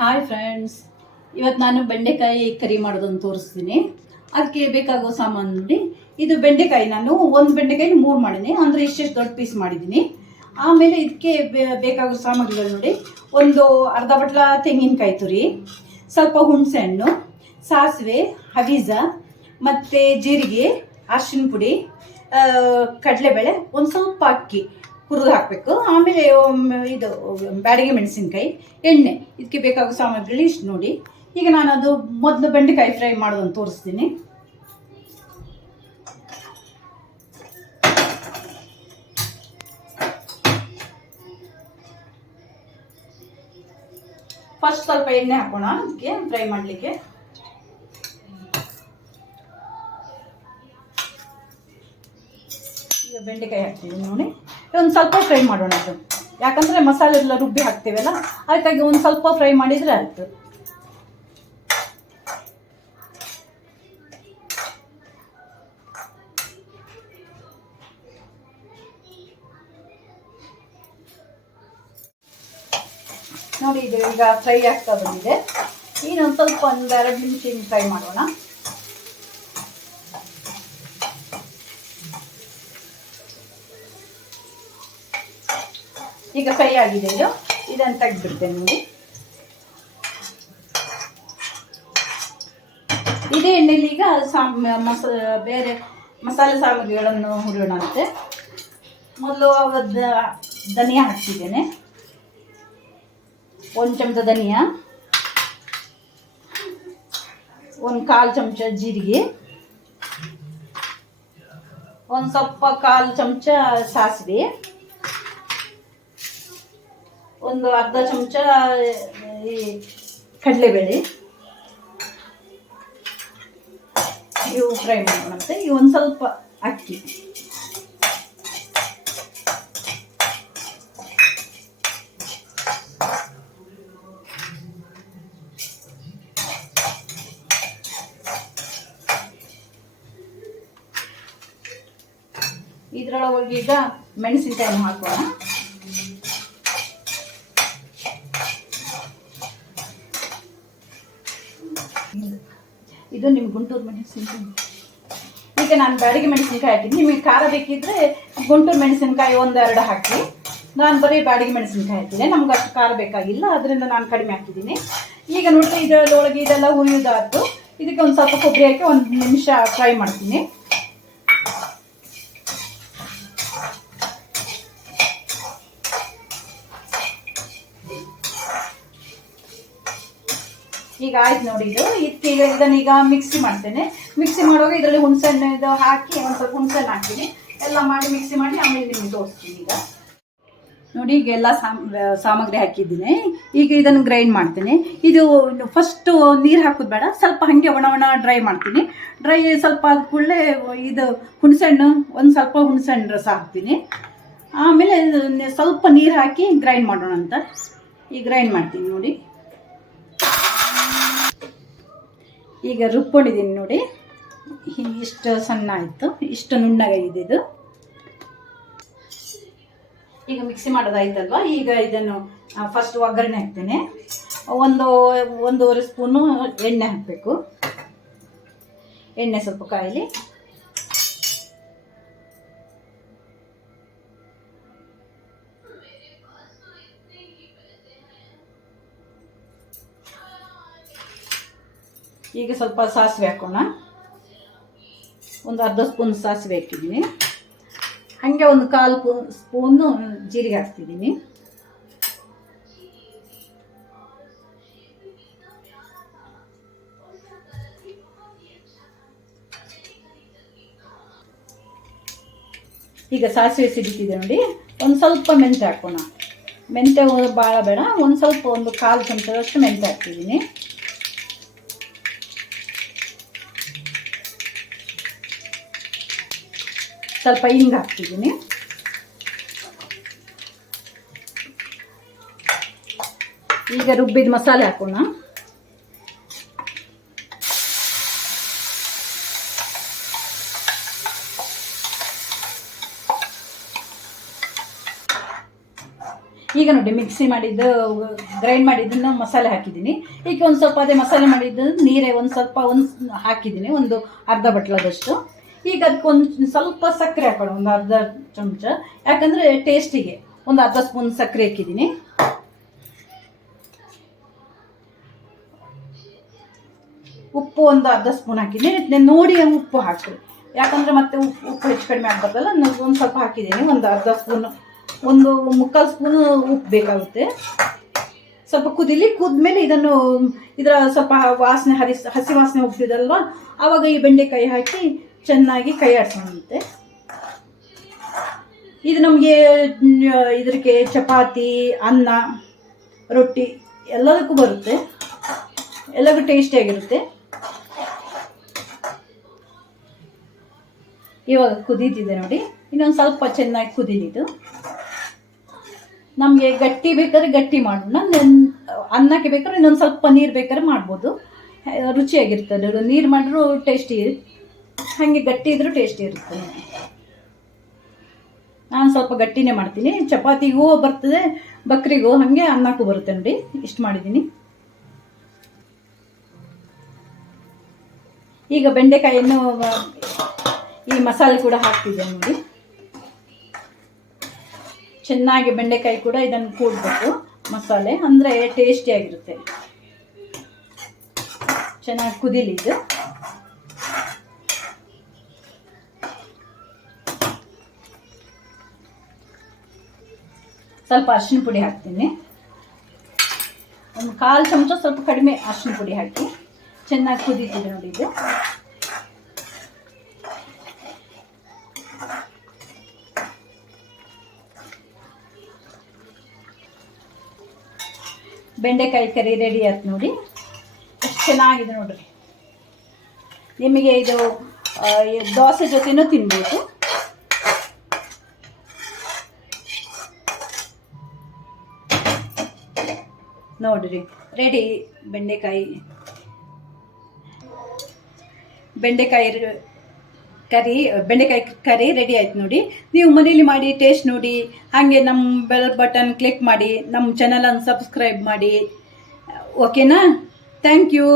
Hi friends ಇವತ್ತು ನಾನು ಬೆಂಡೆಕಾಯಿ ಕರಿ ಮಾಡೋದನ್ನು ತೋರಿಸ್ತೀನಿ. ಅದಕ್ಕೆ ಬೇಕಾಗೋ ಸಾಮಾನು ನೋಡಿ ಇದು ಬೆಂಡೆಕಾಯಿ ನಾನು ಒಂದು ಬೆಂಡೆಕಾಯಿ ಮೂರು ಮಾಡಿದ್ದೀನಿ. ಅಂದರೆ ಇಷ್ಟೆಷ್ಟು ದೊಡ್ಡ ಪೀಸ್ ಮಾಡಿದ್ದೀನಿ. ಆಮೇಲೆ ಇದಕ್ಕೆ ಬೇಕಾಗೋ ಸಾಮಗ್ರಿಗಳು ನೋಡಿ. ಒಂದು ಅರ್ಧ ಬಟ್ಲ ತೆಂಗಿನಕಾಯಿ ತುರಿ, ಸ್ವಲ್ಪ ಹುಣಸೆ ಹಣ್ಣು, ಸಾಸಿವೆ ಹವೀಜ ಮತ್ತು ಜೀರಿಗೆ ಅರಿಶಿನ ಪುಡಿ ಕಡಲೆಬೇಳೆ, ಒಂದು ಸ್ವಲ್ಪ ಅಕ್ಕಿ. ಹುರಿದು ಹಾಕಬೇಕು. ಆಮೇಲೆ ಇದು, ಬ್ಯಾಡಿಗೆ ಮೆಣಸಿನ್ಕಾಯಿ, ಎಣ್ಣೆ. ಇದಕ್ಕೆ ಬೇಕಾಗೋ ಸಾಮಗ್ರಿಗಳು ಇಷ್ಟು ನೋಡಿ. ಈಗ ನಾನು ಅದು ಮೊದಲು ಬೆಂಡೆಕಾಯಿ ಫ್ರೈ ಮಾಡೋದನ್ನು ತೋರಿಸ್ತೀನಿ. ಫಸ್ಟ್ ಸ್ವಲ್ಪ ಎಣ್ಣೆ ಹಾಕೋಣ. ಅದಕ್ಕೆ ಫ್ರೈ ಮಾಡಲಿಕ್ಕೆ. ಈಗ ಬೆಂಡೆಕಾಯಿ ಹಾಕ್ತೀವಿ ನೋಡಿ. ಒಂದು ಸ್ವಲ್ಪ ಫ್ರೈ ಮಾಡೋಣ ಅದು. ಯಾಕಂದರೆ ಮಸಾಲೆ ಎಲ್ಲ ರುಬ್ಬಿ ಹಾಕ್ತೀವಲ್ಲ ಅದಕ್ಕಾಗಿ ಒಂದು ಸ್ವಲ್ಪ ಫ್ರೈ ಮಾಡಿದರೆ ಆಯಿತು. ನೋಡಿ, ಇದು ಈಗ ಫ್ರೈ ಆಗ್ತಾ ಬಂದಿದೆ. ಇನ್ನೊಂದು ಸ್ವಲ್ಪ ಒಂದು ಎರಡು ನಿಮಿಷ ಫ್ರೈ ಮಾಡೋಣ. ಈಗ ಫ್ರೈ ಆಗಿದೆ ಇದು. ಇದನ್ನು ತೆಗೆದ್ಬಿಡ್ತೇನೆ ನೋಡಿ. ಇದೇ ಎಣ್ಣೆಯಲ್ಲಿ ಈಗ ಸಾಮ್, ಮಸ, ಬೇರೆ ಮಸಾಲೆ ಸಾಮಗ್ರಿಗಳನ್ನು ಹುರಿಯೋಣ ಅಂತೆ. ಮೊದಲು ಅವದ ಧನಿಯಾ ಹಾಕ್ತಿದ್ದೇನೆ. ಒಂದು ಚಮಚ ಧನಿಯಾ. ಒಂದು ಕಾಲು ಚಮಚ ಜೀರಿಗೆ. ಒಂದು ಸ್ವಲ್ಪ ಕಾಲು ಚಮಚ ಸಾಸಿವೆ. ಒಂದು ಅರ್ಧ ಚಮಚ, ಈ ಕಡಲೆಬೇಳೆ. ಇವು ಫ್ರೈ ಮಾಡೋಣಂತೆ ಈ ಒಂದು ಸ್ವಲ್ಪ ಅಕ್ಕಿ. ಇದ್ರೊಳಗೆ ಈಗ ಮೆಣಸಿನಕಾಯಿ ಹಾಕೋಣ. ಇದು ನಿಮ್ಗೆ ಗುಂಟೂರು ಮೆಣಸಿನಕಾಯಿ. ಈಗ ನಾನು ಬ್ಯಾಡಿಗೆ ಮೆಣಸಿನ್ಕಾಯಿ ಹಾಕಿದ್ದೀನಿ ನಿಮಗೆ ಖಾರ ಬೇಕಿದ್ರೆ ಗುಂಟೂರು ಮೆಣಸಿನ್ಕಾಯಿ ಒಂದೆರಡು ಹಾಕಿ. ನಾನು ಬರೀ ಬ್ಯಾಡಿಗೆ ಮೆಣಸಿನ್ಕಾಯಿ ಹಾಕಿದೆ ನಮ್ಗೆ ಅಷ್ಟು ಖಾರ ಬೇಕಾಗಿಲ್ಲ, ಅದರಿಂದ ನಾನು ಕಡಿಮೆ ಹಾಕಿದ್ದೀನಿ. ಈಗ ನೋಡಿದ್ರೆ ಇದರೊಳಗೆ ಇದೆಲ್ಲ ಹುರಿಯೋದಾಯ್ತು ಇದಕ್ಕೆ ಒಂದು ಸ್ವಲ್ಪ ಕೊಬ್ಬರಿ ಹಾಕಿ ಒಂದು ನಿಮಿಷ ಫ್ರೈ ಮಾಡ್ತೀನಿ. ಈಗ ಆಯ್ತು ನೋಡಿ ಇದು. ಇದಕ್ಕೆ ಈಗ ಇದನ್ನೀಗ ಮಿಕ್ಸಿ ಮಾಡ್ತೇನೆ. ಮಿಕ್ಸಿ ಮಾಡುವಾಗ ಇದರಲ್ಲಿ ಹುಣಸೆಹಣ್ಣು ಇದು ಹಾಕಿ ಒಂದು ಸ್ವಲ್ಪ ಹುಣಸೆಹಣ್ಣು ಹಾಕ್ತೀನಿ. ಎಲ್ಲ ಮಾಡಿ ಮಿಕ್ಸಿ ಮಾಡಿ ಆಮೇಲೆ ನಿಮಗೆ ತೋರಿಸ್ತೀನಿ ಈಗ. ನೋಡಿ, ಈಗ ಎಲ್ಲ ಸಾಮ್, ಸಾಮಗ್ರಿ ಹಾಕಿದ್ದೀನಿ. ಈಗ ಇದನ್ನು ಗ್ರೈಂಡ್ ಮಾಡ್ತೀನಿ. ಇದು ಫಸ್ಟು ನೀರು ಹಾಕೋದು ಬೇಡ. ಸ್ವಲ್ಪ ಹಾಗೆ ಒಣ ಒಣ ಡ್ರೈ ಮಾಡ್ತೀನಿ. ಡ್ರೈ ಸ್ವಲ್ಪ ಆದ ಕೂಡಲೇ ಇದು ಹುಣಸೆಹಣ್ಣು, ಒಂದು ಸ್ವಲ್ಪ ಹುಣಸೆಹಣ್ಣು ರಸ ಹಾಕ್ತೀನಿ. ಆಮೇಲೆ ಸ್ವಲ್ಪ ನೀರು ಹಾಕಿ ಗ್ರೈಂಡ್ ಮಾಡೋಣ ಅಂತ ಈಗ ಗ್ರೈಂಡ್ ಮಾಡ್ತೀನಿ ನೋಡಿ. ಈಗ ರುಬ್ಕೊಂಡಿದ್ದೀನಿ ನೋಡಿ. ಇಷ್ಟು ಸಣ್ಣ ಆಯಿತು. ಇಷ್ಟು ನುಣ್ಣಗಾಗಿದೆ ಇದು. ಈಗ ಮಿಕ್ಸಿ ಮಾಡೋದಾಯ್ತಲ್ವಾ? ಈಗ ಇದನ್ನು ಫಸ್ಟ್ ಒಗ್ಗರಣೆ ಹಾಕ್ತೇನೆ. ಒಂದು, ಒಂದೂವರೆ ಸ್ಪೂನು ಎಣ್ಣೆ ಹಾಕಬೇಕು. ಎಣ್ಣೆ ಸ್ವಲ್ಪ ಕಾಯಲಿ. ಈಗ ಸ್ವಲ್ಪ ಸಾಸಿವೆ ಹಾಕೋಣ. ಒಂದು ಅರ್ಧ ಸ್ಪೂನ್ ಸಾಸಿವೆ ಹಾಕಿದ್ದೀನಿ. ಹಾಗೆ ಒಂದು ಕಾಲು ಪೂ ಸ್ಪೂನು ಜೀರಿಗೆ ಹಾಕ್ತಿದ್ದೀನಿ. ಈಗ ಸಾಸಿವೆ ಸಿಡಿತಿದೆ ನೋಡಿ. ಒಂದು ಸ್ವಲ್ಪ ಮೆಂತ್ಯ ಹಾಕೋಣ. ಮೆಂತ್ಯ ಭಾಳ ಬೇಡ. ಒಂದು ಸ್ವಲ್ಪ ಒಂದು ಕಾಲು ಚಮಚದಷ್ಟು ಮೆಂತ್ಯ ಹಾಕ್ತಿದ್ದೀನಿ. ಸ್ವಲ್ಪ ಹಿಂಗೆ ಹಾಕ್ತಿದ್ದೀನಿ. ಈಗ ರುಬ್ಬಿದ ಮಸಾಲೆ ಹಾಕೋಣ. ಈಗ ನೋಡಿ ಮಿಕ್ಸಿ ಮಾಡಿದ್ದು, ಗ್ರೈಂಡ್ ಮಾಡಿದ್ದನ್ನು ಮಸಾಲೆ ಹಾಕಿದ್ದೀನಿ. ಈಗ ಒಂದು ಸ್ವಲ್ಪ ಅದೇ ಮಸಾಲೆ ಮಾಡಿದ್ದು, ನೀರೇ ಒಂದು ಸ್ವಲ್ಪ ಒಂದು ಹಾಕಿದ್ದೀನಿ, ಒಂದು ಅರ್ಧ ಬಟ್ಲದಷ್ಟು. ಈಗ ಅದಕ್ಕೊಂದು ಸ್ವಲ್ಪ ಸಕ್ಕರೆ ಹಾಕೋಣ, ಒಂದು ಅರ್ಧ ಚಮಚ. ಯಾಕಂದರೆ ಟೇಸ್ಟಿಗೆ ಒಂದು ಅರ್ಧ ಸ್ಪೂನ್ ಸಕ್ಕರೆ ಹಾಕಿದ್ದೀನಿ. ಉಪ್ಪು ಒಂದು ಅರ್ಧ ಸ್ಪೂನ್ ಹಾಕಿದ್ದೀನಿ. ನೋಡಿ ಉಪ್ಪು ಹಾಕಿ ಯಾಕಂದರೆ ಮತ್ತೆ ಉಪ್ಪು ಉಪ್ಪು ಹೆಚ್ಚು ಕಡಿಮೆ ಆಗ್ಬಾರ್ದಲ್ಲ, ನಾನು ಒಂದು ಸ್ವಲ್ಪ ಹಾಕಿದ್ದೀನಿ. ಒಂದು ಅರ್ಧ ಸ್ಪೂನ್ ಒಂದು ಮುಕ್ಕಾಲು ಸ್ಪೂನು ಉಪ್ಪು ಬೇಕಾಗುತ್ತೆ. ಸ್ವಲ್ಪ ಕುದಿಲಿ, ಕುದ್ಮೇಲೆ ಇದನ್ನು ಇದರ ಸ್ವಲ್ಪ ವಾಸನೆ, ಹರಿಸ್, ಹಸಿ ವಾಸನೆ ಹೋಗ್ತಿದಲ್ವ? ಆವಾಗ ಈ ಬೆಂಡೆಕಾಯಿ ಹಾಕಿ ಚೆನ್ನಾಗಿ ಕೈ ಆಡಿಸೋಣಂತೆ. ಇದು ನಮಗೆ ಇದಕ್ಕೆ ಚಪಾತಿ, ಅನ್ನ, ರೊಟ್ಟಿ ಎಲ್ಲದಕ್ಕೂ ಬರುತ್ತೆ. ಎಲ್ಲದಕ್ಕೂ ಟೇಸ್ಟಿಯಾಗಿರುತ್ತೆ ಇವಾಗ ಕುದೀತಿದೆ ನೋಡಿ. ಇನ್ನೊಂದು ಸ್ವಲ್ಪ ಚೆನ್ನಾಗಿ ಕುದೀಲಿದು ನಮಗೆ ಗಟ್ಟಿ ಬೇಕಾದ್ರೆ ಗಟ್ಟಿ ಮಾಡೋಣ. ನೆನ್- ಅನ್ನಕ್ಕೆ ಬೇಕಾದ್ರೆ ಇನ್ನೊಂದು ಸ್ವಲ್ಪ ನೀರು ಬೇಕಾದ್ರೆ ಮಾಡ್ಬೋದು. ರುಚಿಯಾಗಿರ್ತದೆ ನೀರು ಮಾಡಿದ್ರು ಟೇಸ್ಟಿ ಹಾಗೆ ಗಟ್ಟಿ ಇದ್ರೂ ಟೇಸ್ಟಿ ಇರುತ್ತೆ. ನಾನು ಸ್ವಲ್ಪ ಗಟ್ಟಿನೇ ಮಾಡ್ತೀನಿ. ಚಪಾತಿಗೂ ಬರ್ತದೆ, ಬಕ್ರಿಗೂ ಹಾಗೆ ಅನ್ನಕ್ಕೂ ಬರುತ್ತೆ ನೋಡಿ. ಇಷ್ಟು ಮಾಡಿದ್ದೀನಿ. ಈಗ ಬೆಂಡೆಕಾಯಿಯನ್ನು, ಈ ಮಸಾಲೆ ಕೂಡ ಹಾಕ್ತಿದ್ದೆ ನೋಡಿ. ಚೆನ್ನಾಗಿ ಬೆಂಡೆಕಾಯಿ ಕೂಡ ಇದನ್ನು ಕೂಡಬೇಕು ಮಸಾಲೆ. ಅಂದರೆ ಟೇಸ್ಟಿಯಾಗಿರುತ್ತೆ ಚೆನ್ನಾಗಿ ಕುದಿಲಿ ಇದು. ಸ್ವಲ್ಪ ಅರಿಶಿನ ಪುಡಿ ಹಾಕ್ತೀನಿ. ಒಂದು ಕಾಲು ಚಮಚ ಸ್ವಲ್ಪ ಕಡಿಮೆ ಅರಿಶಿನ ಪುಡಿ ಹಾಕಿ. ಚೆನ್ನಾಗಿ ಕುದೀತಿದೆ ನೋಡಿ ಇದು. ಬೆಂಡೆಕಾಯಿ ಕರಿ ರೆಡಿ ಆಯ್ತು ನೋಡಿ. ಎಷ್ಟು ಚೆನ್ನಾಗಿದೆ ನೋಡ್ರಿ. ನಿಮಗೆ ಇದು ದೋಸೆ ಜೊತೆನೂ ತಿನ್ಬೋದು ನೋಡ್ರಿ. ರೆಡಿ ಬೆಂಡೆಕಾಯಿ. ಬೆಂಡೆಕಾಯಿ ಕರಿ ಬೆಂಡೆಕಾಯಿ ಕರಿ ರೆಡಿ ಆಯ್ತು ನೋಡಿ. ನೀವು ಮನೇಲಿ ಮಾಡಿ ಟೇಸ್ಟ್ ನೋಡಿ. ಹಾಗೆ ನಮ್ಮ ಬೆಲ್ ಬಟನ್ ಕ್ಲಿಕ್ ಮಾಡಿ ನಮ್ಮ ಚಾನಲನ್ನು ಸಬ್ಸ್ಕ್ರೈಬ್ ಮಾಡಿ. ಓಕೆನಾ ಥ್ಯಾಂಕ್ ಯು